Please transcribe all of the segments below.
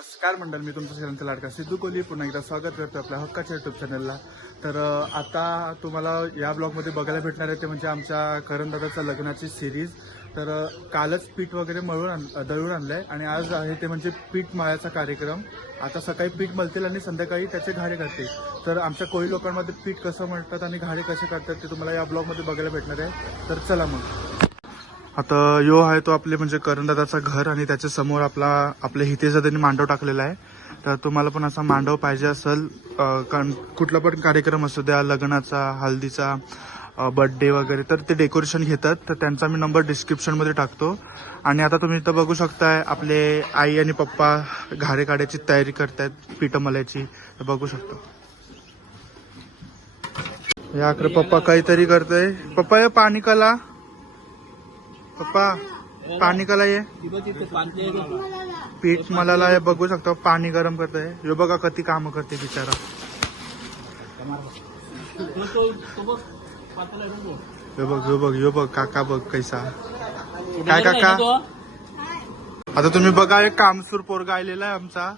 नमस्कार मंडळ, मी तुमच्या सगळ्यांचा लाडका सिद्धू कोहली पुन्हा एकदा स्वागत करतो आपल्या हक्काच्या यूट्यूब चॅनलला. तर आता तुम्हाला या ब्लॉगमध्ये बघायला भेटणार आहे ते म्हणजे आमच्या करणदादाच्या लग्नाची सिरीज. तर कालच पीठ वगैरे दळून आणलंय आणि आज आहे ते म्हणजे पीठ मळायचा कार्यक्रम. आता सकाळी पीठ मळतील आणि संध्याकाळी त्याचे घाडे करतील. तर आमच्या कोळी लोकांमध्ये पीठ कसं मळतात आणि घाडे कसे करतात ते तुम्हाला या ब्लॉगमध्ये बघायला भेटणार आहे. तर चला मग. आता यो आहे तो आपले म्हणजे करणदादाचा घर आणि त्याच्या समोर आपल्या हितेचा त्यांनी मांडव टाकलेला आहे. तर तुम्हाला पण असा मांडव पाहिजे असेल, कुठला पण कार्यक्रम असू द्या, लग्नाचा, हल्दीचा, बर्थडे वगैरे, तर ते डेकोरेशन घेतात. तर त्यांचा मी नंबर डिस्क्रिप्शनमध्ये टाकतो. आणि आता तुम्ही इथं बघू शकताय आपले आई आणि पप्पा घारे काढायची तयारी करतायत, पीठ मळायची. तर बघू शकतो या आकडे पप्पा काहीतरी करतोय. पप्पा हे पाणी कला, पप्पा पाणी कला ये पीठ मलाला हे बघू शकतो. पाणी गरम करतोय. हे बघा किती काम करते बिचारा. यो बघ काका बघ कैसा. काय काका, आता तुम्ही बघा एक कामसूर पोरगा आलेला आहे आमचा,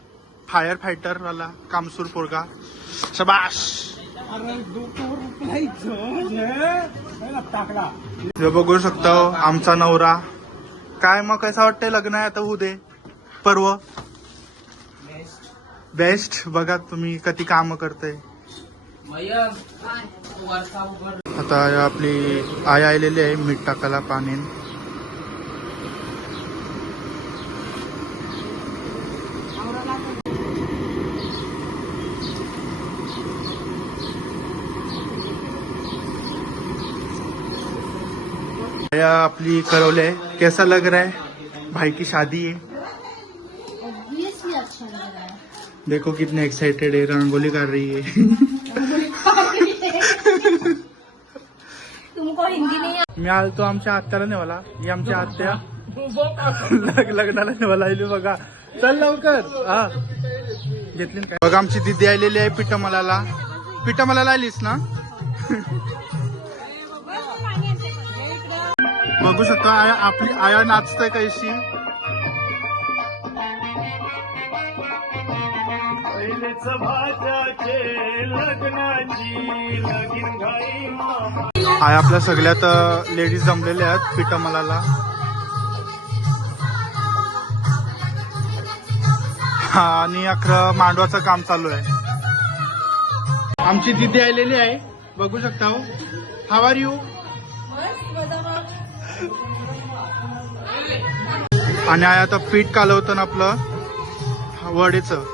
फायर फायटर वाला कामसूर पोरगा. शबाश. हे बघू शकता आमचा नवरा. काय मग कसं वाटतंय लग्न आहे आता उद्या पर्व बेस्ट. बघा तुम्ही किती काम करते. आता आपली आई आलेली आहे मीठ टाकायला पाणी. अपनी करौले कैसा लग रहा है? भाई की शादी है. ऑब्वियसली अच्छा लग रहा है. देखो कितने एक्साइटेड है, रंगोली कर रही है. तुमको हिंदी नहीं आती? मी आलतो आमच्या आत्याला नेवाला. ही आमची आत्या लग्नाला नेवाला आली बघा. चल लवकर. हा घेतली काय बघा. आमची दिदी आलेली आहे पिठमलाला. पिठमलाला आलीस ना. बघू शकता आपली आया नाचतय कैशी. आया आपल्या सगळ्यात लेडीज जमलेल्या आहेत पिठमलाला. आणि अखरं मांडवाचं काम चालू आहे. आमची दिदी आलेली आहे बघू शकता. हो, हाव आर यू. आणि आता पीठ कालवतं ना आपलं वडेचं.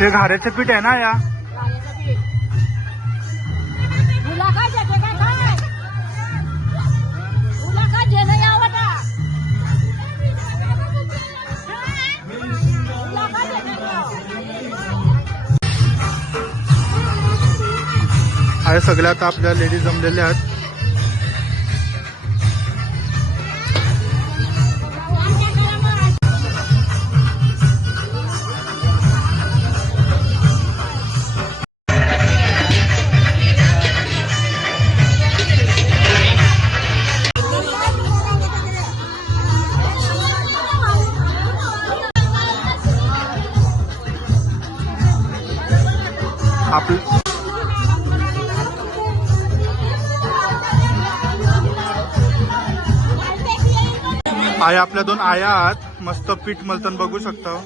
ते घाऱ्याचं पीठ आहे ना या. आहे सगळ्या आता आपल्या लेडीज जमलेल्या आहेत. आया आपल्या दोन आया आहात मस्त पीठ मलतन बघू शकता.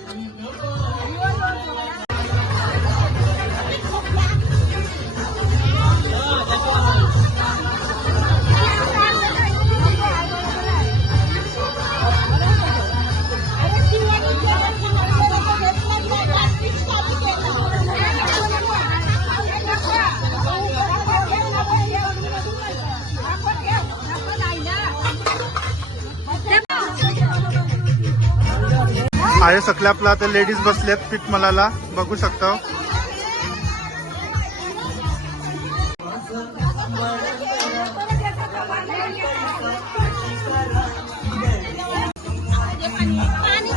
आहे सगळ्या आपला आता लेडीज बसल्यात पीठ मलाला बघू शकता. पाणी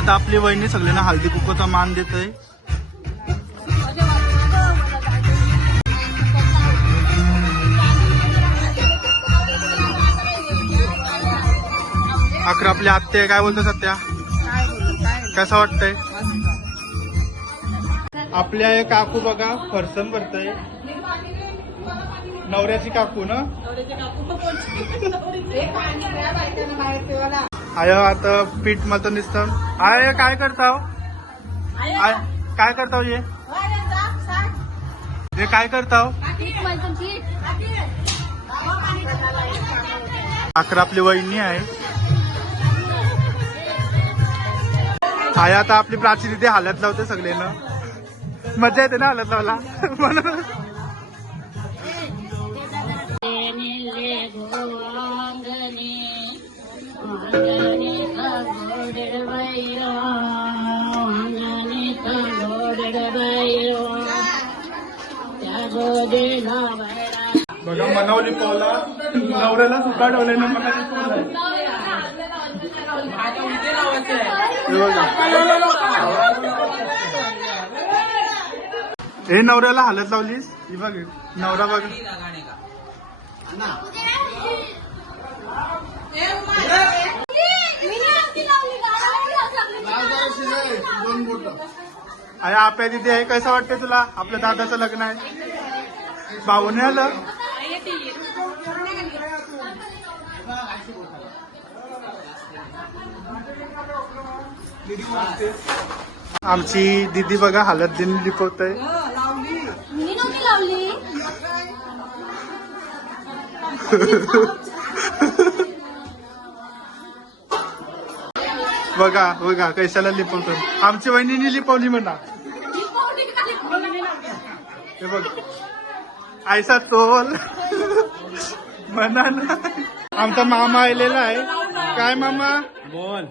आता आपली वहिनी सगळ्यांना हळदी कुंकूचा मान देतोय. अकरा आपली आत्या काय बोलतो सत्या कसं वाटतंय. आपल्या हे काकू बघा फरसन भरतय नवऱ्याची काकू ना. आय आता पीठ मटन दिसतं. आय काय करताव काय करताव हे काय करताव. अकरा आपली वहिनी आहे. आय आता आपली प्राची तिथे हालत लावते सगळ्यांना. मजा येते ना हालत लावला म्हणून. बघा मनवली पावला नवऱ्याला सुका ठेवले ना मला हे नवऱ्याला हालत लावलीस ही बघ नवरा बघ. अरे आपल्या तिथे आहे. कसं वाटतंय तुला आपल्या दादाचं लग्न आहे. भाऊने आलं. आमची दीदी बघा हालत दिन लिपवत आहे. बघा बघा कैशाला लिपवतो. आमची वहिनीने लिपवली म्हणा. हे बघ आयसा तोल म्हणा ना. आमचा मामा आलेला आहे. काय मामा बोल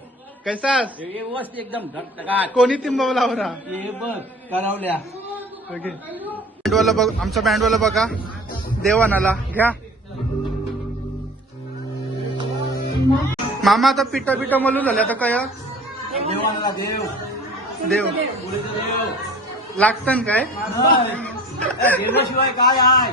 कैसास. व्यवस्थित एकदम धगधगाट. कोणी तिंबवला होता. हे बघ करवल्या. बँडवाला बघ आमचा बँडवाला बघा देवानाला घ्या. मामा आता पिठा पिठा मलून झाले. आता काय देवाला देव देव पुढेचं देव लागतं काय. देवाशिवाय काय आहे.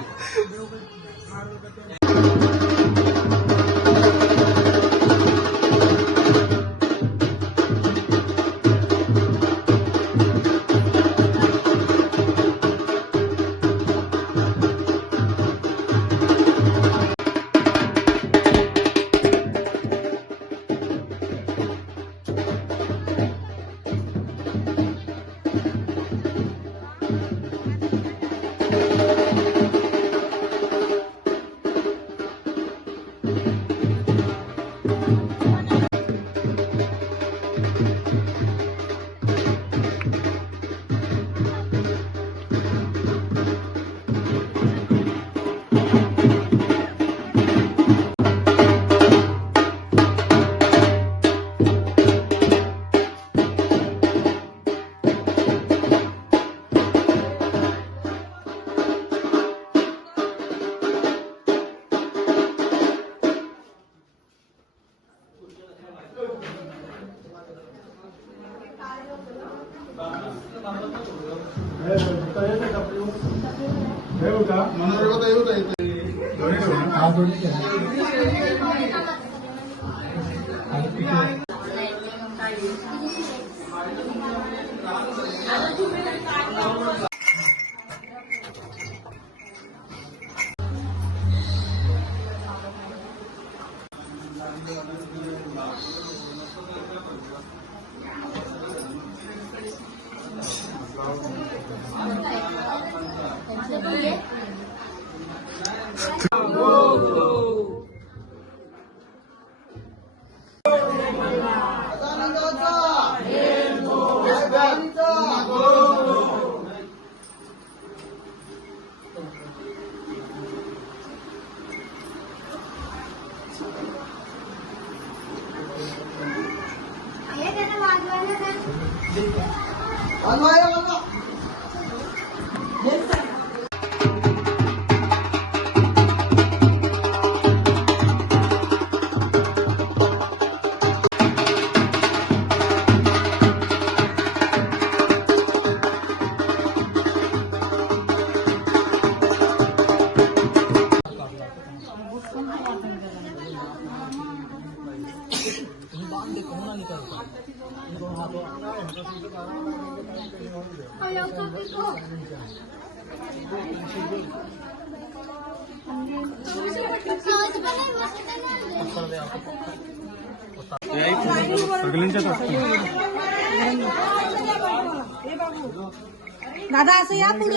दादा असं या पुढे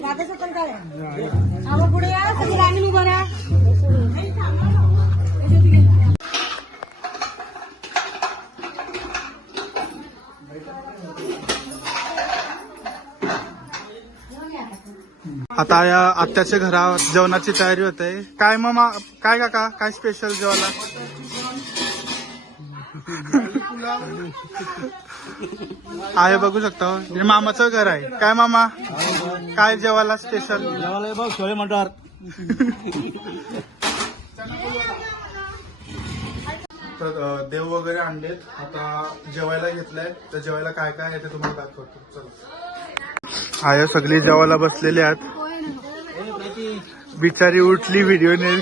दादाचं पण काय आवा पुढे या सगळी राणी उभं राहा. आता या आत्याच्या घरात जेवणाची तयारी होते. काय मामा, काय काका, काय स्पेशल जेवायला? आहे बघू शकता, हे मामाचं घर आहे. काय मामा, काय जेवायला स्पेशल? जेवायला बघ छोले मटर. तर देव वगैरे आणलेत, आता जेवायला घेतलंय. तर जेवायला काय काय आहे ते तुम्हाला दाखवतो. चला, आया सगळी जेवायला बसलेली आहेत. बिचारी उठली व्हिडिओ ने.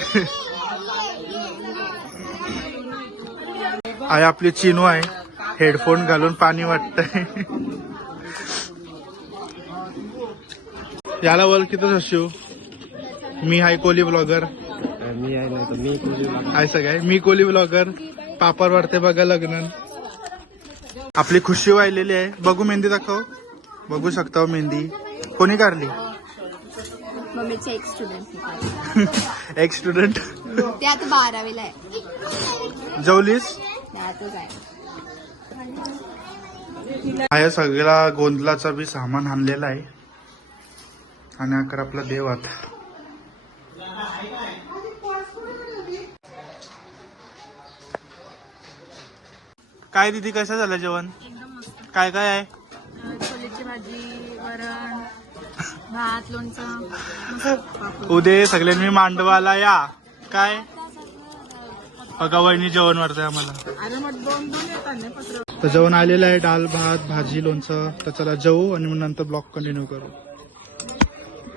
आया आपली चिनू आहे, हेडफोन घालून पाणी वाटतंय. याला ओळखीतच असू. मी हाय कोली ब्लॉगर. मी आहे नाही तर मी आहे सगळे मी कोली ब्लॉगर. पापड वाढते बघा लग्न. आपली खुशी वाहिलेली आहे. बघू मेहंदी दाखव. बघू शकता मेहंदी कोणी काढली? मम्मीचे एक स्टुडंट एक स्टुडंट. ते आता 12वीला आहे. जेवलीस? त्यातच आहे. आहे सगळा गोंधळाचा बी सामान आणलेला आहे. आणि अकर आपला देव आता. काय दीदी, कसं झालं जेवण? काय काय आहे? छोलेची भाजी, वरण, भात, लोणचं. उद्या सगळ्यांनी मांडवाला या. काय बघा वहिनी जेवण वाढतंय आम्हाला. अरे मग दोन येतात ना पत्र. तर जेवण आलेलं आहे, डाळ भात भाजी लोणचं. तर चला जेवू आणि मग नंतर ब्लॉग कंटिन्यू करू.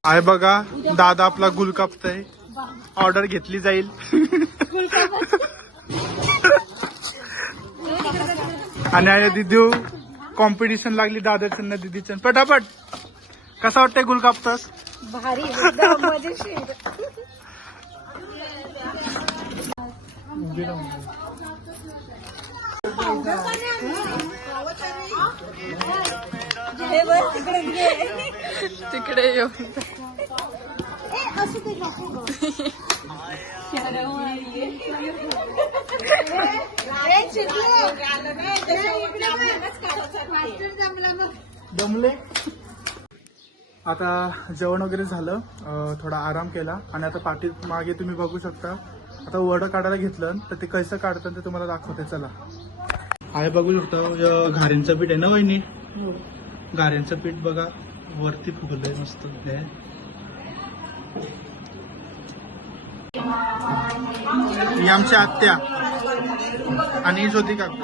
आहे बघा दादा आपला गुल कापतय. ऑर्डर घेतली जाईल. आणि आहे दिदी कॉम्पिटिशन लागली दादाचं ना दिदीचं. पटापट कसा वाटतंय गुल कापतास? भारी एकदम मजेशीर. तिकडे येऊ. जमले. आता जेवण वगैरे झालं, थोडा आराम केला आणि आता पाठी मागे तुम्ही बघू शकता. आता वडं काढायला घेतलं तर ते कसं काढतात ते तुम्हाला दाखवते. चला, आहे बघू शकता घाऱ्यांचं पीठ आहे ना वहिनी. घाऱ्यांचं पीठ बघा वरती फुगलंय मस्त. ही आमची आत्या आणि ज्योती काकू.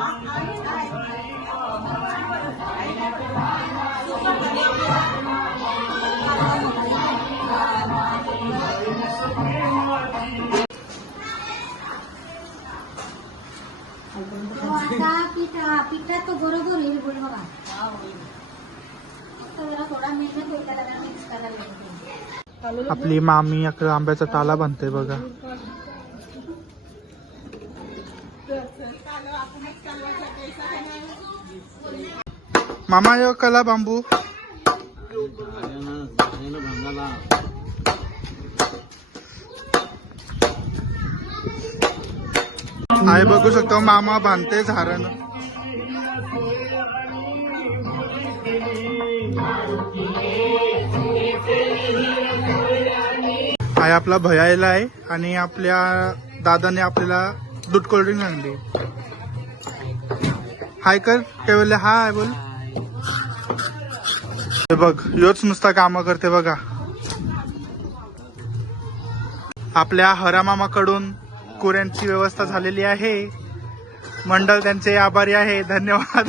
पिठात तो बरोबर होईल बोल बघा. थोडा मेहनत होईल त्याला मिक्स करायला. आपली मामी अकरा आंब्याचा ताला बांधते बघा. मामा यो कला बांबू. आहे बघू शकतो मामा बांधते झारण. आहे आपला भयायला आहे आणि आपल्या दादाने आपल्याला दूध कोल्ड्रिंक आणली. हाय कर केवले. हाय बोल. हे बघ योच नुसता काम करते बघा. आपल्या हरामामाकडून कुऱ्यांची व्यवस्था झालेली आहे. मंडळ त्यांचे आभारी आहे. धन्यवाद.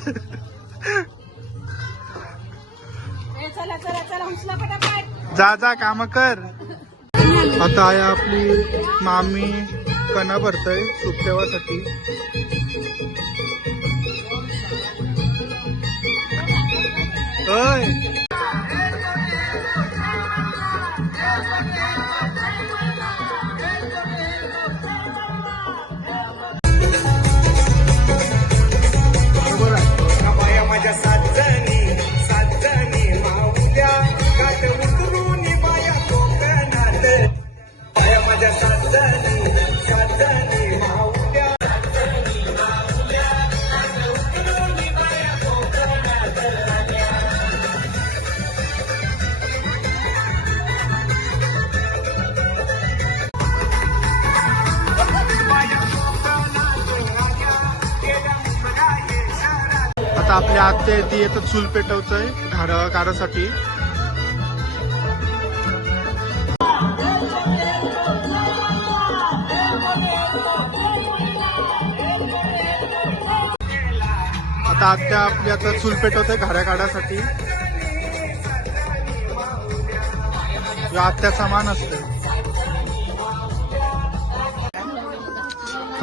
चला चला चला उचला पटापट. जा जा काम कर. आता आहे आपली मामी कणा भरतय सूप ठेवासाठी. होय. माझ्या सातजणी माऊल्या काट उतरून बाया कोकणात बाया माझ्या सातजणी माऊल्या आता आपल्या आत्या ती येतं चूल पेटवतंय घरासाठी. आता आत्या आपली आता चूल पेटवतंय घरा काढासाठी. आत्या सामान असतं.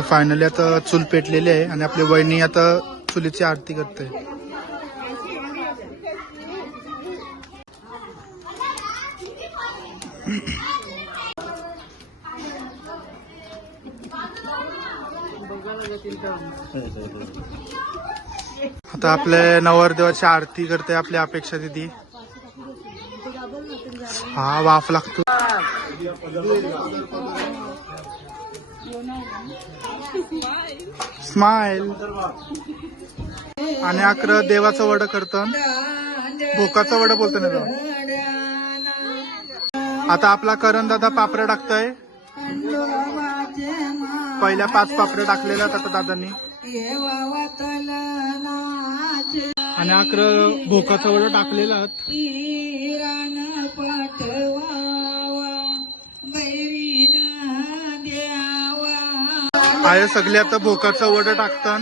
फायनली आता चूल पेटलेली आहे आणि आपली वहिनी आता चुलीची आरती करते. आता आपल्या नवरदेवाची आरती करते आपली अपेक्षा दिदी. हा वाफ लागतो. स्माइल. आणि अकरा देवाचं वड करतं. भोकाचं वड बोलतो ना. आता आपला करण दादा पापड्या टाकतोय. पहिल्या 5 पापड्या टाकलेल्या आता दादांनी. आणि अकरा भोकाचं वड टाकलेला. आय सगळे आता भोकाचं वड टाकतात.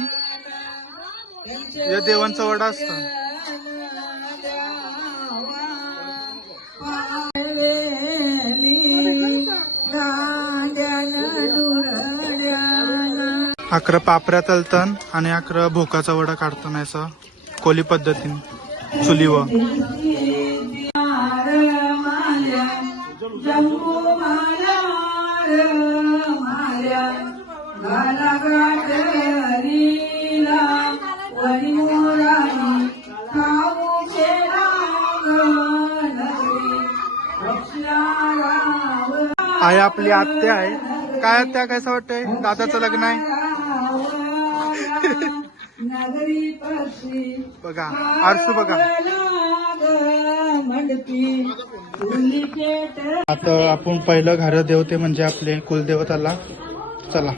या देवांचा वडा असतं. अकरा पापऱ्या तलतन आणि अकरा भोकाचा वडा काढताना असं कोली पद्धतीने चुलीवर. आहे आपली आत्या आहे. काय आत्या कसं वाटतंय? दादाचं लग्न आहे बघा. आरसू बघा. आता आपण पहिलं घर देवते म्हणजे आपले कुलदेवताला. चला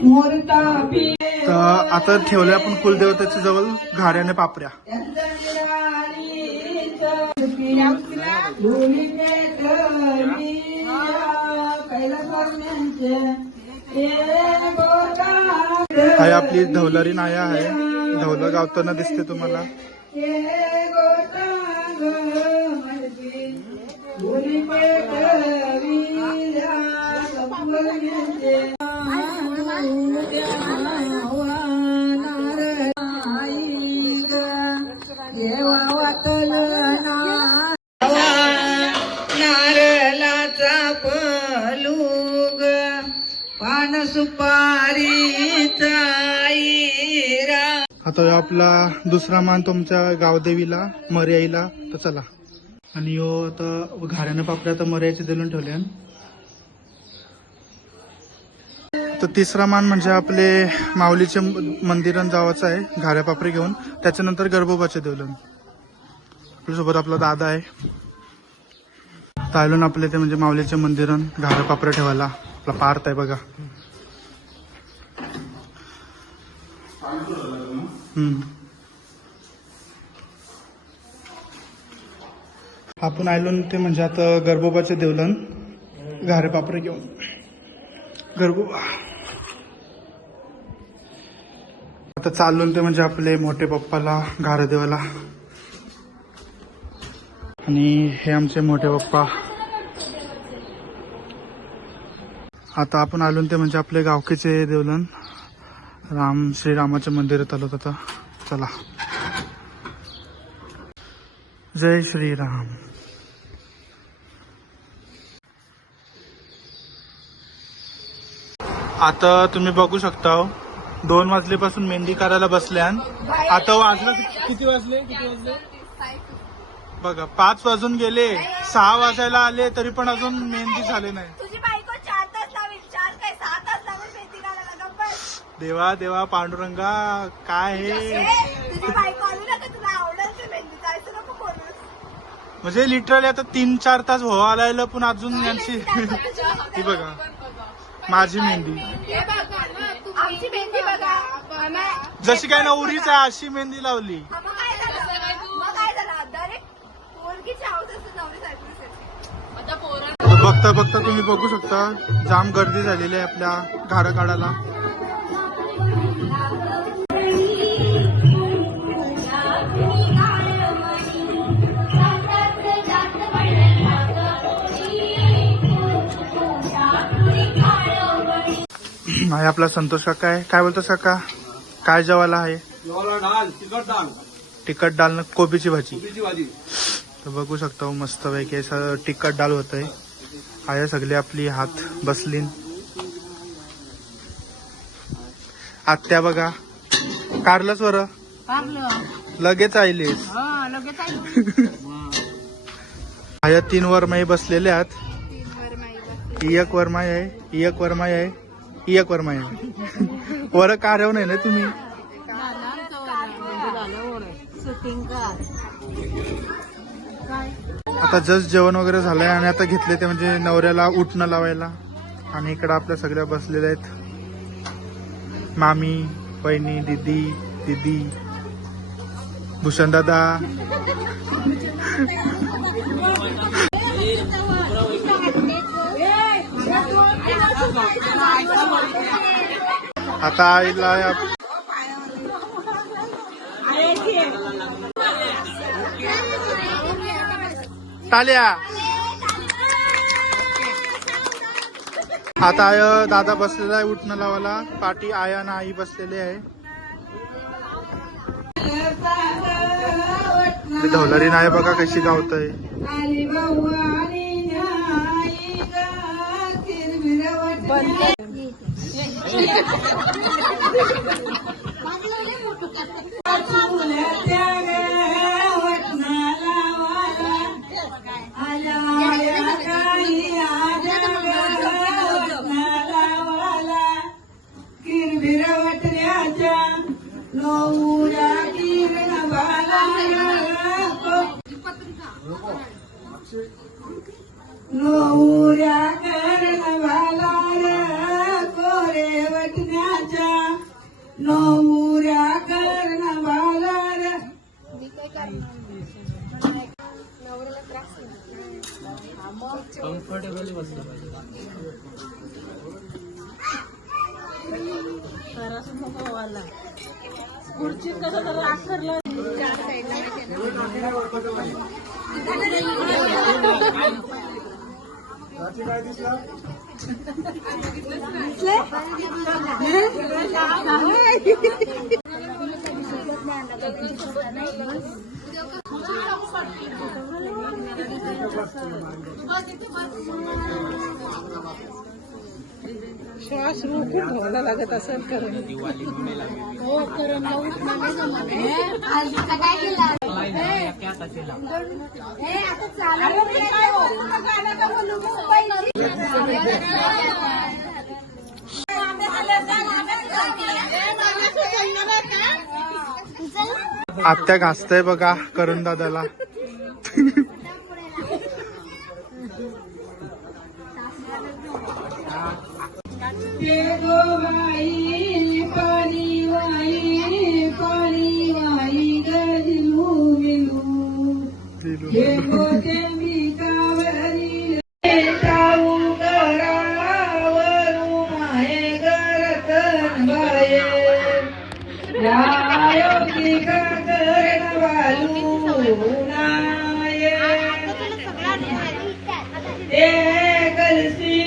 तर आता ठेवले आपण कुलदेवताच्या जवळ घाऱ्याने पापऱ्या. आहे आपली धवलारी नाया आहे. धवलं गावताना दिसते तुम्हाला. नारळाचा पलूग पान सुपारीचा हिरा. आता आपला दुसरा मान तुमच्या गावदेवीला मर्याईला. तर चला. आणि यो आता घाऱ्याने पापड्या तर मर्याचे दिलून ठेवले. तर तिसरा मान म्हणजे आपले माऊलीचे मंदिरात जावाचं आहे घाऱ्या पापडी घेऊन. त्याच्यानंतर गर्भोबाचे देवलन. आपल्यासोबत आपला दादा आहे. तायलून आपले ते म्हणजे माऊलीचे मंदिरात घाऱ्या पापड्या ठेवायला आपला पार्थ आहे बघा. आपण आयलोन ते म्हणजे आता गर्भोबाचे देवलन घारे पापरे घेऊन. गर्भोबा आता चालून ते म्हणजे आपले मोठे पप्पाला घारे देवाला. आणि हे आमचे मोठे पप्पा. आता आपण आलो ते म्हणजे आपले गावकीचे देवलन श्रीरामाच्या मंदिरात आलो आता. चला, जय श्रीराम. आता तुम्ही बघू शकता 2 वाजल्यापासून मेहंदी करायला बसल्या. आता वाजलं किती वाजले बघा, 5 वाजून गेले, 6 वाजायला आले तरी पण अजून मेहंदी झाले नाही. तुझी बायको 4 तास लावेल, 4 काय 6 तास लावेल मेहंदी घालायला. गप्पच. देवा देवा पांडुरंगा, काय हे तुझी बायको आली ना का तुला आवडेल ते मेहंदी, जायचं नको बोलूस. म्हणजे लिटरली आता 3-4 तास व्हायला लागलं पण अजून यांची ही बघा माझी मेहंदी आमची मेहंदी बघा. जशी काय नवरीच आहे अशी मेहंदी लावली. मग काय झालं? डायरेक्ट पोरगीची आवाज असते नवरीसारखी. बघता बघता तुम्ही बघू शकता जाम गर्दी झालेली आहे आपल्या घारा काढायला. आहे आपला संतोष काका आहे. काय बोलतोस काका, काय जेवायला आहे? डाळ, तिखट डाळ, तिखट डाळ न कोबीची भाजी. कोबीची भाजी. तर बघू शकता मस्त पैकी असं तिखट डाळ होत आहे. आया सगळी आपली हात बसली. आत्या बघा कारलंच वर लगेच आईलीस. आया 3 वरमाई बसलेले आहात. एक वरमाई आहे, एक वरमाई आहे, एक वरमाई आहे. वर कार्याव नाही ना तुम्ही. आता जस्ट जेवण वगैरे झालंय आणि आता घेतले ते म्हणजे नवऱ्याला उठणं लावायला. आणि इकडं आपल्या सगळ्या बसलेल्या आहेत. मामी, वहिनी, दीदी, भूषण दादा. आता आईला टाल्या. आता आय दादा बसलेला आहे उठणं लावायला. पाठी आया ना आई बसलेली आहे. ढोलरी नाही बघा कशी गावतय. नवऱ्या कर्णवाला कोरे वटण्याच्या, नवऱ्या कर्णवाला. कम्फर्टेबल बसलं पाहिजे. खुर्ची कसं तर आखरलं. श्वास रोखून घ्यायला लागत असेल. करून हो करून काय केलं आता चालू आत्या घासतय बघा करून दादाला. कलसी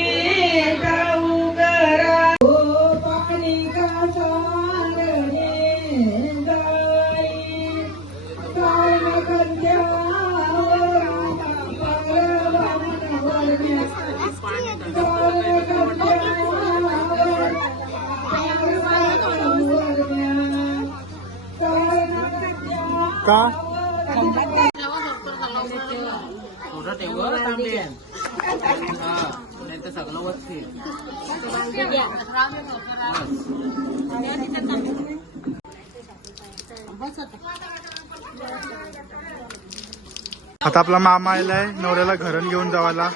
का थोडं ठेव तांबेन नाही तर सगळं वरती आता आपला मामा आलाय नवऱ्याला घरून घेऊन जावायला.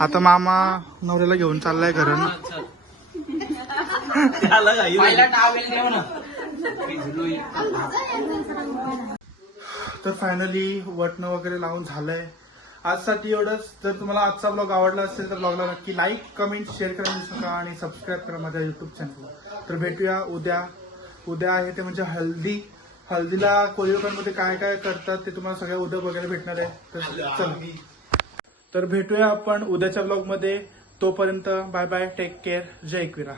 आता मामा नवऱ्याला घेऊन चाललाय घरून. पहिला टावेल देऊ ना तर फायनली वटणं वगैरे लावून झालंय. आजसाठी एवढंच. जर तुम्हाला आजचा ब्लॉग आवडला असेल तर ब्लॉगला नक्की लाईक कमेंट शेअर करा विसरू नका आणि सबस्क्राईब करा माझ्या युट्यूब चॅनलला. तर भेटूया उद्या आहे ते म्हणजे हल्दीला कोळीवाड्यामध्ये काय काय करतात ते तुम्हाला सगळ्या उद्या बघायला भेटणार आहे. तर चला तर भेटूया आपण उद्याच्या ब्लॉगमध्ये. तोपर्यंत बाय बाय, टेक केअर, जय एकविरा.